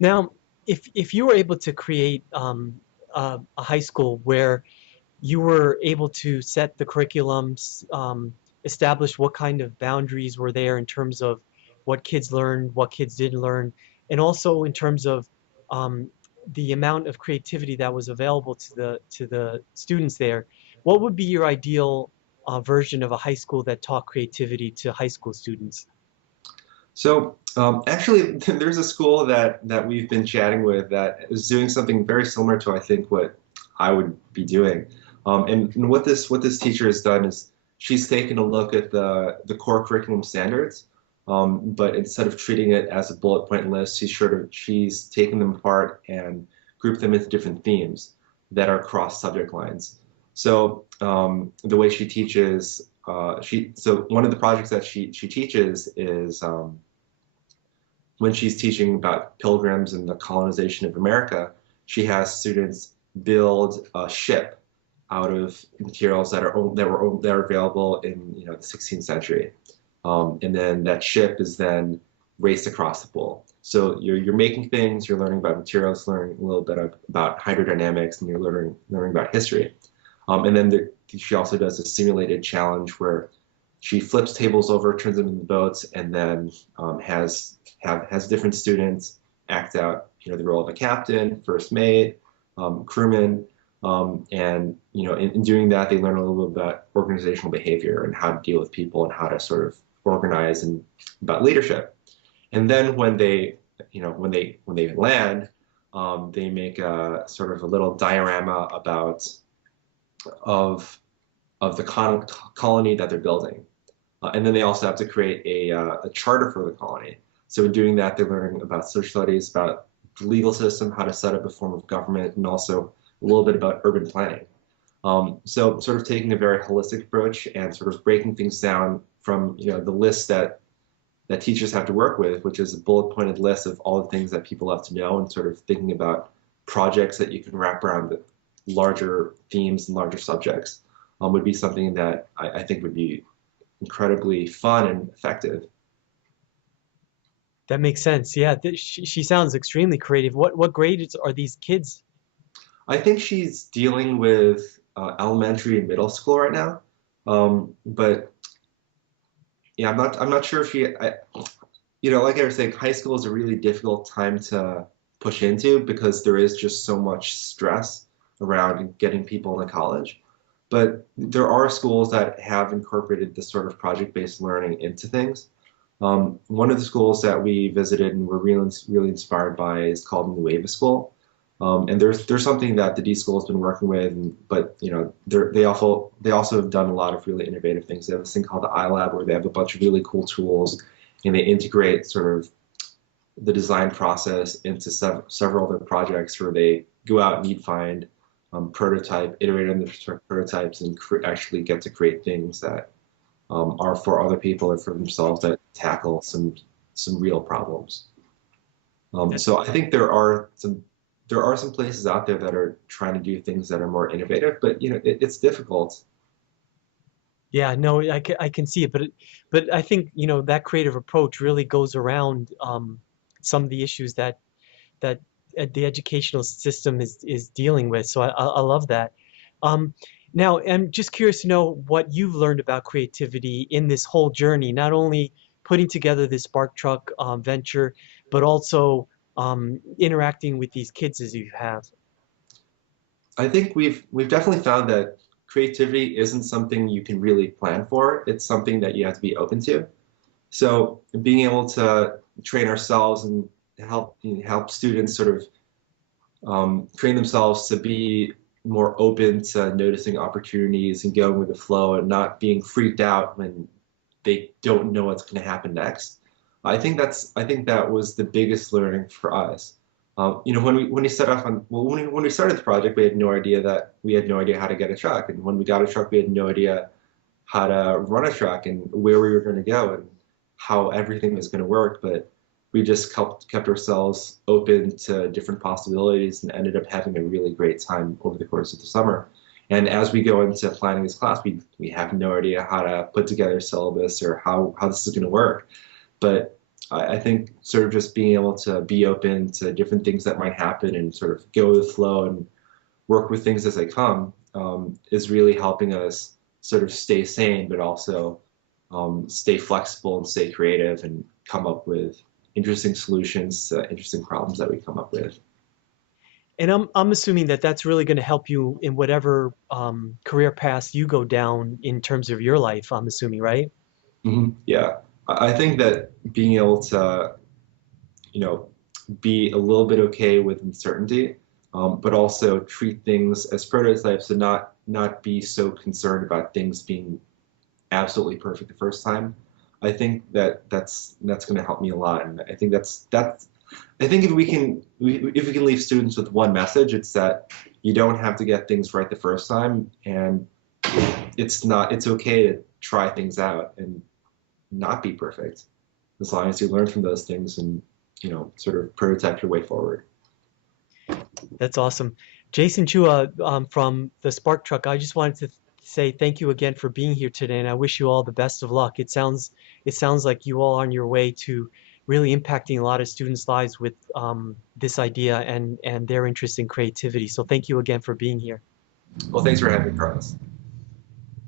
Now, if you were able to create a high school where you were able to set the curriculums, establish what kind of boundaries were there in terms of what kids learned, what kids didn't learn, and also in terms of um, the amount of creativity that was available to the students there. What would be your ideal version of a high school that taught creativity to high school students? So actually, there's a school that we've been chatting with that is doing something very similar to I think what I would be doing. And what this teacher has done is she's taken a look at the core curriculum standards, but instead of treating it as a bullet point list, she's taken them apart and grouped them into different themes that are cross subject lines. So the way she teaches, so one of the projects that she teaches is when she's teaching about pilgrims and the colonization of America, she has students build a ship out of materials that are available in the 16th century, and then that ship is then raced across the pool. So you're making things, you're learning about materials, learning a little bit about hydrodynamics, and you're learning about history. And then she also does a simulated challenge where she flips tables over, turns them into boats, and then has different students act out, the role of a captain, first mate, crewman, and in doing that, they learn a little bit about organizational behavior and how to deal with people and how to sort of organize and about leadership. And then when they land, they make a sort of a little diorama of the colony that they're building. And then they also have to create a charter for the colony. So in doing that, they're learning about social studies, about the legal system, how to set up a form of government, and also a little bit about urban planning. So sort of taking a very holistic approach and sort of breaking things down from the list that teachers have to work with, which is a bullet pointed list of all the things that people have to know, and sort of thinking about projects that you can wrap around the larger themes and larger subjects would be something that I think would be incredibly fun and effective. That makes sense. Yeah, she sounds extremely creative. What grades are these kids? I think she's dealing with elementary and middle school right now, but yeah, I'm not sure if like I was saying, high school is a really difficult time to push into because there is just so much stress around getting people into college. But there are schools that have incorporated this sort of project-based learning into things. One of the schools that we visited and were really inspired by is called Nueva School. And there's something that the D School has been working with, but they also have done a lot of really innovative things. They have this thing called the eyelab where they have a bunch of really cool tools, and they integrate sort of the design process into several other projects where they go out and you find prototype, iterate on the prototypes, and actually get to create things that are for other people or for themselves that tackle some real problems. So I think there are some places out there that are trying to do things that are more innovative, but it's difficult. Yeah, no, I can see it, but I think that creative approach really goes around some of the issues that the educational system is dealing with. So I love that. Um, Now, I'm just curious to know what you've learned about creativity in this whole journey, not only putting together this SparkTruck venture, but also interacting with these kids as you have. I think we've definitely found that creativity isn't something you can really plan for. It's something that you have to be open to. So being able to train ourselves and help students sort of train themselves to be more open to noticing opportunities and going with the flow and not being freaked out when they don't know what's going to happen next. I think that was the biggest learning for us. When we set off on well when we started the project, we had no idea how to get a truck, and when we got a truck, we had no idea how to run a truck and where we were going to go and how everything was going to work. But we just kept ourselves open to different possibilities and ended up having a really great time over the course of the summer. And as we go into planning this class, we have no idea how to put together a syllabus or how this is going to work. But I think sort of just being able to be open to different things that might happen and sort of go with the flow and work with things as they come is really helping us sort of stay sane, but also stay flexible and stay creative and come up with interesting solutions to interesting problems that we come up with. And I'm assuming that that's really going to help you in whatever career path you go down in terms of your life. I'm assuming, right? Yeah, I think that being able to, you know, be a little bit okay with uncertainty, but also treat things as prototypes and not be so concerned about things being absolutely perfect the first time. I think that that's going to help me a lot, and I think that's I think if we can leave students with one message, it's that you don't have to get things right the first time, and it's okay to try things out and not be perfect as long as you learn from those things and sort of prototype your way forward. That's awesome. Jason Chua from the SparkTruck, I just wanted to say thank you again for being here today, and I wish you all the best of luck. It sounds like you all are on your way to really impacting a lot of students' lives with this idea and their interest in creativity. So thank you again for being here. Well, thanks for having me, Carlos.